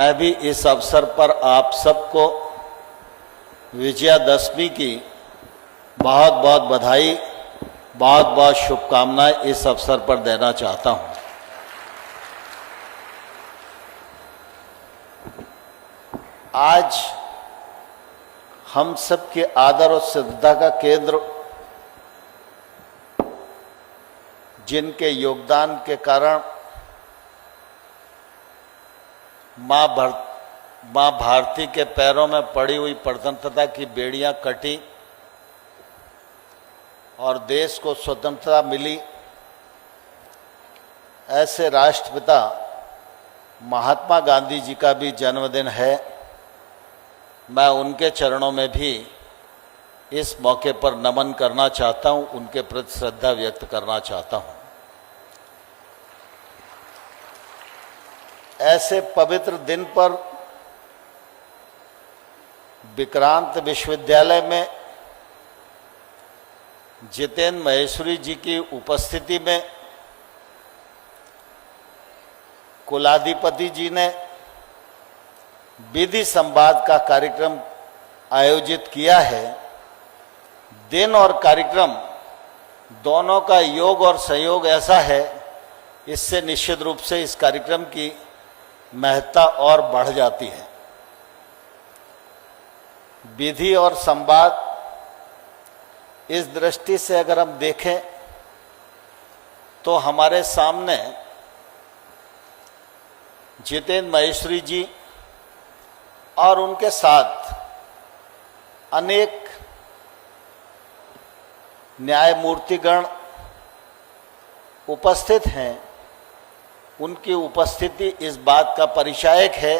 मैं भी इस अवसर पर आप सबको विजयादशमी की बहुत बहुत बधाई, बहुत बहुत शुभकामनाएं इस अवसर पर देना चाहता हूं। आज हम सबके आदर और श्रद्धा का केंद्र जिनके योगदान के कारण मां भारती के पैरों में पड़ी हुई प्रजातंत्रता की बेड़ियां कटी और देश को स्वतंत्रता मिली, ऐसे राष्ट्रपिता महात्मा गांधी जी का भी जन्मदिन है। मैं उनके चरणों में भी इस मौके पर नमन करना चाहता हूं, उनके प्रति श्रद्धा व्यक्त करना चाहता हूं। ऐसे पवित्र दिन पर विक्रांत विश्वविद्यालय में जितेंद्र महेश्वरी जी की उपस्थिति में कुलाधिपति जी ने विधि संवाद का कार्यक्रम आयोजित किया है। दिन और कार्यक्रम दोनों का योग और संयोग ऐसा है, इससे निश्चित रूप से इस कार्यक्रम की महत्ता और बढ़ जाती है। विधि और संवाद इस दृष्टि से अगर हम देखें तो हमारे सामने जितेंद्र महेश्वरी जी और उनके साथ अनेक न्यायमूर्तिगण उपस्थित हैं। उनकी उपस्थिति इस बात का परिचायक है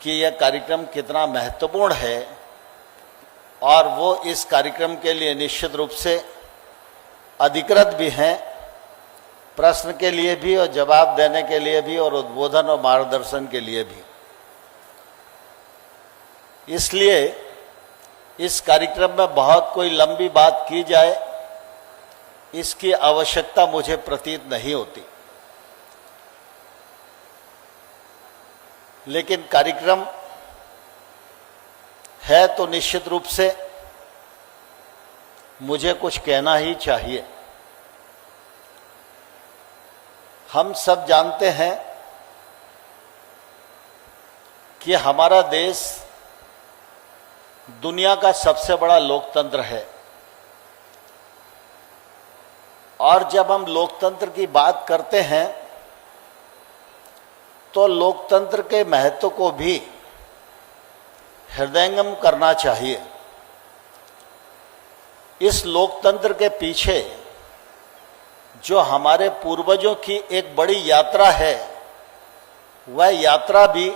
कि यह कार्यक्रम कितना महत्वपूर्ण है और वो इस कार्यक्रम के लिए निश्चित रूप से अधिकृत भी हैं, प्रश्न के लिए भी और जवाब देने के लिए भी और उद्बोधन और मार्गदर्शन के लिए भी। इसलिए इस कार्यक्रम में बहुत कोई लंबी बात की जाए, इसकी आवश्यकता मुझे प्रतीत नहीं होती। लेकिन कार्यक्रम है तो निश्चित रूप से मुझे कुछ कहना ही चाहिए। हम सब जानते हैं कि हमारा देश दुनिया का सबसे बड़ा लोकतंत्र है और जब हम लोकतंत्र की बात करते हैं तो लोकतंत्र के महत्व को भी हृदयंगम करना चाहिए। इस लोकतंत्र के पीछे जो हमारे पूर्वजों की एक बड़ी यात्रा है, वह यात्रा भी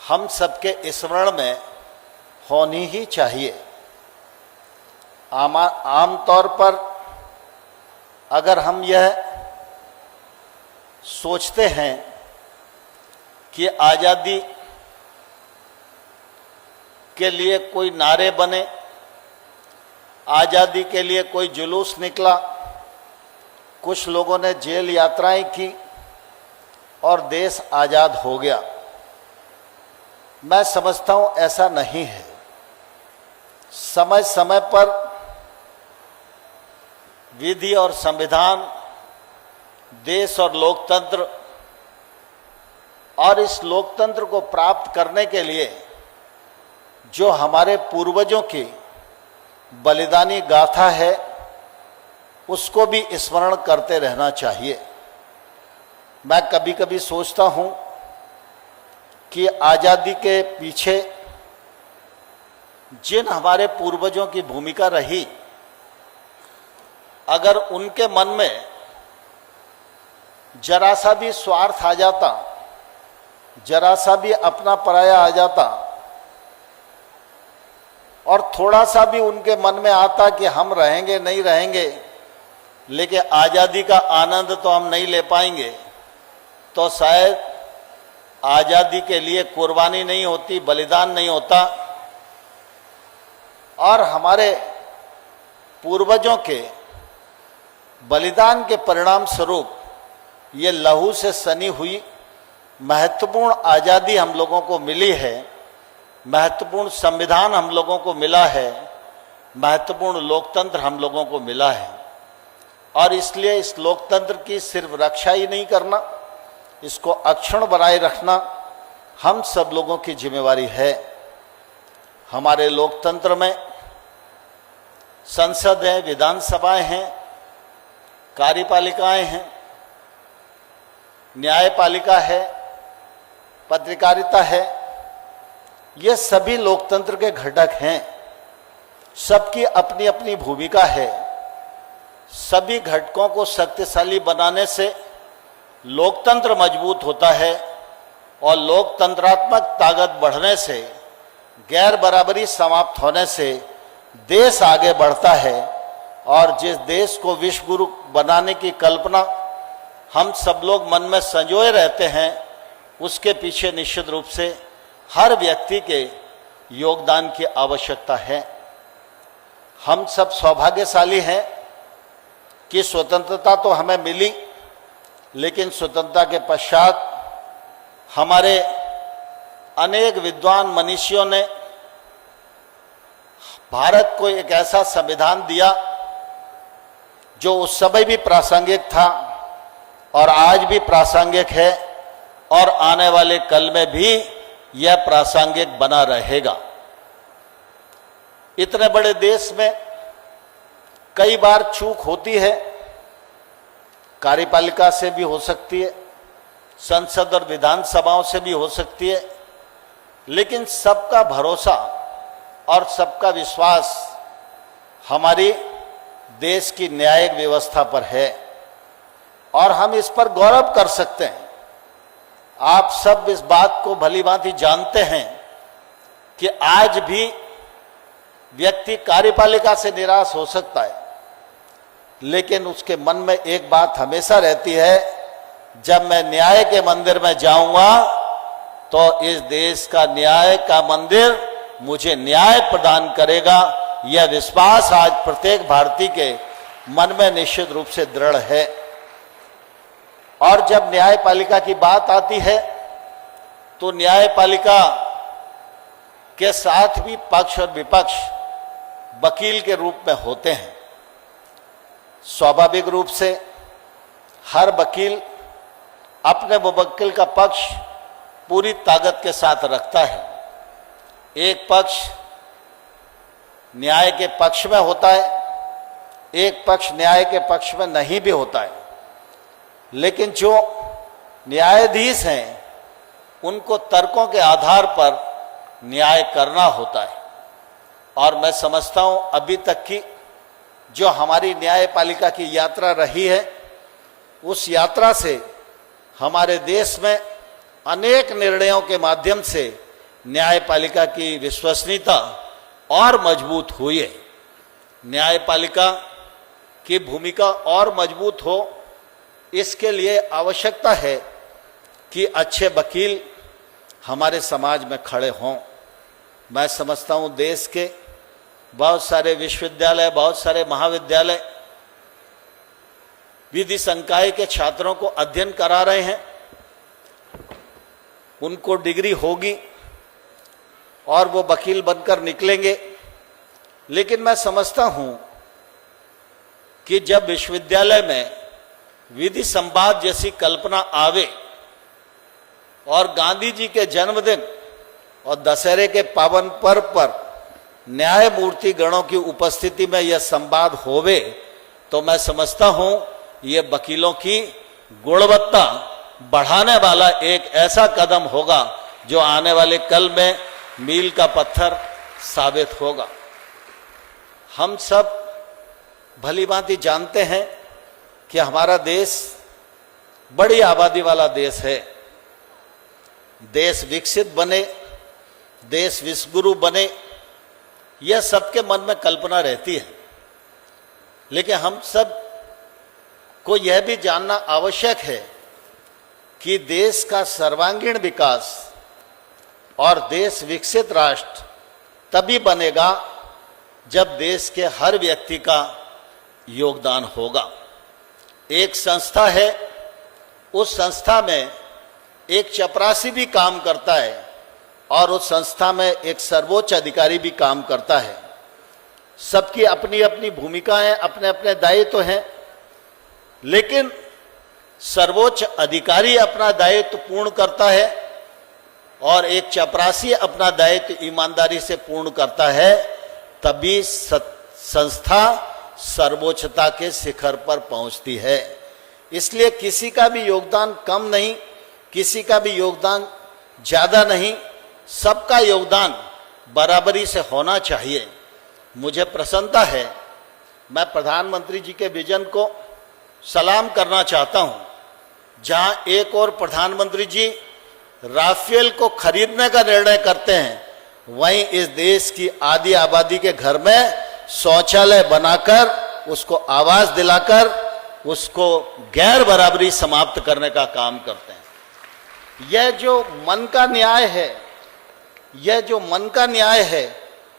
हम सबके स्मरण में होनी ही चाहिए। आम तौर पर अगर हम यह सोचते हैं कि आज़ादी के लिए कोई नारे बने, आज़ादी के लिए कोई जुलूस निकला, कुछ लोगों ने जेल यात्राएं की और देश आज़ाद हो गया, मैं समझता हूं ऐसा नहीं है। समय समय पर विधि और संविधान, देश और लोकतंत्र और इस लोकतंत्र को प्राप्त करने के लिए जो हमारे पूर्वजों की बलिदानी गाथा है, उसको भी स्मरण करते रहना चाहिए। मैं कभी कभी सोचता हूं कि आज़ादी के पीछे जिन हमारे पूर्वजों की भूमिका रही, अगर उनके मन में जरा सा भी स्वार्थ आ जाता, जरा सा भी अपना पराया आ जाता और थोड़ा सा भी उनके मन में आता कि हम रहेंगे नहीं रहेंगे लेकिन आज़ादी का आनंद तो हम नहीं ले पाएंगे, तो शायद आज़ादी के लिए कुर्बानी नहीं होती, बलिदान नहीं होता और हमारे पूर्वजों के बलिदान के परिणाम स्वरूप ये लहू से सनी हुई महत्वपूर्ण आज़ादी हम लोगों को मिली है, महत्वपूर्ण संविधान हम लोगों को मिला है, महत्वपूर्ण लोकतंत्र हम लोगों को मिला है। और इसलिए इस लोकतंत्र की सिर्फ रक्षा ही नहीं करना, इसको अक्षुण्ण बनाए रखना हम सब लोगों की जिम्मेवारी है। हमारे लोकतंत्र में संसद है, विधानसभाएं हैं, कार्यपालिकाएं हैं, न्यायपालिका है, पत्रकारिता है, ये सभी लोकतंत्र के घटक हैं। सबकी अपनी अपनी भूमिका है। सभी घटकों को शक्तिशाली बनाने से लोकतंत्र मजबूत होता है और लोकतंत्रात्मक ताकत बढ़ने से, गैर बराबरी समाप्त होने से देश आगे बढ़ता है। और जिस देश को विश्व गुरु बनाने की कल्पना हम सब लोग मन में संजोए रहते हैं, उसके पीछे निश्चित रूप से हर व्यक्ति के योगदान की आवश्यकता है। हम सब सौभाग्यशाली हैं कि स्वतंत्रता तो हमें मिली, लेकिन स्वतंत्रता के पश्चात हमारे अनेक विद्वान मनीषियों ने भारत को एक ऐसा संविधान दिया जो उस समय भी प्रासंगिक था और आज भी प्रासंगिक है और आने वाले कल में भी यह प्रासंगिक बना रहेगा। इतने बड़े देश में कई बार चूक होती है, कार्यपालिका से भी हो सकती है, संसद और विधानसभाओं से भी हो सकती है, लेकिन सबका भरोसा और सबका विश्वास हमारी देश की न्यायिक व्यवस्था पर है और हम इस पर गौरव कर सकते हैं। आप सब इस बात को भलीभांति जानते हैं कि आज भी व्यक्ति कार्यपालिका से निराश हो सकता है, लेकिन उसके मन में एक बात हमेशा रहती है, जब मैं न्याय के मंदिर में जाऊंगा तो इस देश का न्याय का मंदिर मुझे न्याय प्रदान करेगा। यह विश्वास आज प्रत्येक भारतीय के मन में निश्चित रूप से दृढ़ है। और जब न्यायपालिका की बात आती है तो न्यायपालिका के साथ भी पक्ष और विपक्ष वकील के रूप में होते हैं। स्वाभाविक रूप से हर वकील अपने मुवक्किल का पक्ष पूरी ताकत के साथ रखता है। एक पक्ष न्याय के पक्ष में होता है, एक पक्ष न्याय के पक्ष में नहीं भी होता है, लेकिन जो न्यायाधीश हैं उनको तर्कों के आधार पर न्याय करना होता है। और मैं समझता हूं अभी तक की जो हमारी न्यायपालिका की यात्रा रही है, उस यात्रा से हमारे देश में अनेक निर्णयों के माध्यम से न्यायपालिका की विश्वसनीयता और मजबूत हुई है। न्यायपालिका की भूमिका और मजबूत हो, इसके लिए आवश्यकता है कि अच्छे वकील हमारे समाज में खड़े हों। मैं समझता हूं देश के बहुत सारे विश्वविद्यालय, बहुत सारे महाविद्यालय विधि संकाय के छात्रों को अध्ययन करा रहे हैं, उनको डिग्री होगी और वो वकील बनकर निकलेंगे। लेकिन मैं समझता हूं कि जब विश्वविद्यालय में विधि संवाद जैसी कल्पना आवे और गांधी जी के जन्मदिन और दशहरे के पावन पर्व पर न्यायमूर्ति गणों की उपस्थिति में यह संवाद होवे, तो मैं समझता हूं ये वकीलों की गुणवत्ता बढ़ाने वाला एक ऐसा कदम होगा जो आने वाले कल में मील का पत्थर साबित होगा। हम सब भलीभांति जानते हैं कि हमारा देश बड़ी आबादी वाला देश है। देश विकसित बने, देश विश्वगुरु बने, यह सबके मन में कल्पना रहती है। लेकिन हम सब को यह भी जानना आवश्यक है कि देश का सर्वांगीण विकास और देश विकसित राष्ट्र तभी बनेगा जब देश के हर व्यक्ति का योगदान होगा। एक संस्था है, उस संस्था में एक चपरासी भी काम करता है और उस संस्था में एक सर्वोच्च अधिकारी भी काम करता है। सबकी अपनी अपनी भूमिकाएं, अपने अपने दायित्व हैं, लेकिन सर्वोच्च अधिकारी अपना दायित्व पूर्ण करता है और एक चपरासी अपना दायित्व ईमानदारी से पूर्ण करता है, तभी संस्था सर्वोच्चता के शिखर पर पहुंचती है। इसलिए किसी का भी योगदान कम नहीं, किसी का भी योगदान ज्यादा नहीं, सबका योगदान बराबरी से होना चाहिए। मुझे प्रसन्नता है, मैं प्रधानमंत्री जी के विजन को सलाम करना चाहता हूं। जहां एक और प्रधानमंत्री जी राफेल को खरीदने का निर्णय करते हैं, वहीं इस देश की आधी आबादी के घर में शौचालय बनाकर, उसको आवास दिलाकर, उसको गैर बराबरी समाप्त करने का काम करते हैं। यह जो मन का न्याय है, यह जो मन का न्याय है,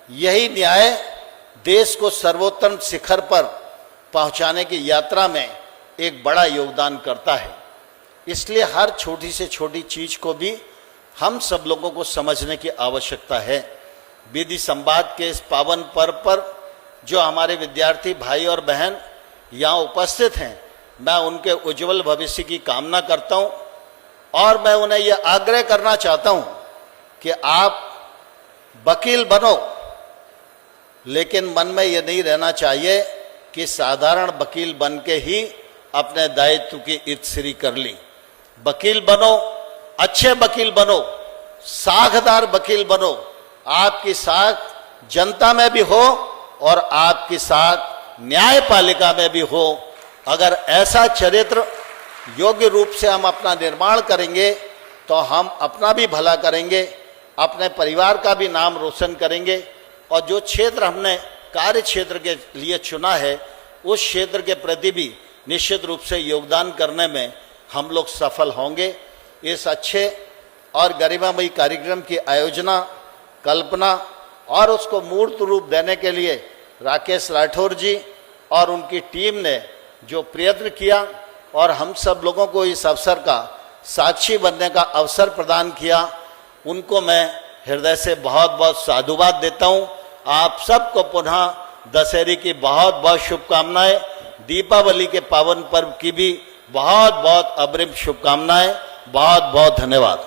यही न्याय देश को सर्वोत्तम शिखर पर पहुंचाने की यात्रा में एक बड़ा योगदान करता है। इसलिए हर छोटी से छोटी चीज को भी हम सब लोगों को समझने की आवश्यकता है। विधि संवाद के इस पावन पर्व पर जो हमारे विद्यार्थी भाई और बहन यहाँ उपस्थित हैं, मैं उनके उज्जवल भविष्य की कामना करता हूँ और मैं उन्हें यह आग्रह करना चाहता हूँ कि आप वकील बनो, लेकिन मन में यह नहीं रहना चाहिए कि साधारण वकील बन के ही अपने दायित्व की इत्सरी कर ली। वकील बनो, अच्छे वकील बनो, साखदार वकील बनो। आपकी साख जनता में भी हो और आपकी साख न्यायपालिका में भी हो। अगर ऐसा चरित्र योग्य रूप से हम अपना निर्माण करेंगे तो हम अपना भी भला करेंगे, अपने परिवार का भी नाम रोशन करेंगे और जो क्षेत्र हमने कार्य क्षेत्र के लिए चुना है, उस क्षेत्र के प्रति भी निश्चित रूप से योगदान करने में हम लोग सफल होंगे। इस अच्छे और गरिमामयी कार्यक्रम की आयोजना, कल्पना और उसको मूर्त रूप देने के लिए राकेश राठौर जी और उनकी टीम ने जो प्रयत्न किया और हम सब लोगों को इस अवसर का साक्षी बनने का अवसर प्रदान किया, उनको मैं हृदय से बहुत बहुत साधुवाद देता हूं। आप सबको पुनः दशहरे की बहुत बहुत शुभकामनाएं, दीपावली के पावन पर्व की भी बहुत बहुत अग्रिम शुभकामनाएं। बहुत बहुत धन्यवाद।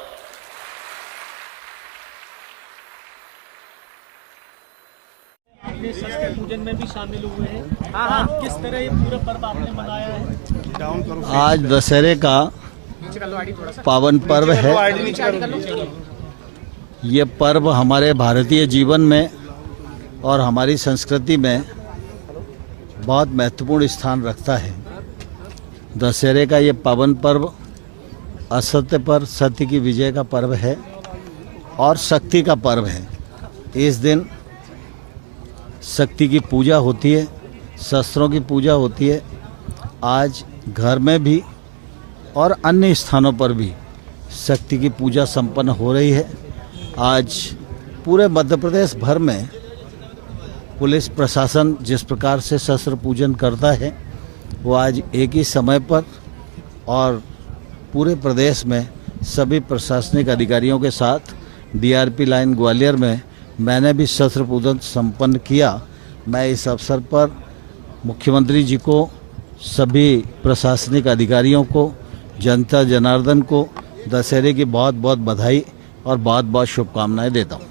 आपने शस्त्र पूजन में भी शामिल हुए हैं। हाँ, किस तरह ये पूरा पर्व आपने मनाया है? आज दशहरे का पावन पर्व है। ये पर्व हमारे भारतीय जीवन में और हमारी संस्कृति में बहुत महत्वपूर्ण स्थान रखता है। दशहरे का ये पावन पर्व असत्य पर सत्य की विजय का पर्व है और शक्ति का पर्व है। इस दिन शक्ति की पूजा होती है, शस्त्रों की पूजा होती है। आज घर में भी और अन्य स्थानों पर भी शक्ति की पूजा संपन्न हो रही है। आज पूरे मध्य प्रदेश भर में पुलिस प्रशासन जिस प्रकार से शस्त्र पूजन करता है, वो आज एक ही समय पर और पूरे प्रदेश में सभी प्रशासनिक अधिकारियों के साथ डीआरपी लाइन ग्वालियर में मैंने भी शस्त्र पूजन संपन्न किया। मैं इस अवसर पर मुख्यमंत्री जी को, सभी प्रशासनिक अधिकारियों को, जनता जनार्दन को दशहरे की बहुत बहुत बधाई और बहुत बहुत शुभकामनाएं देता हूँ।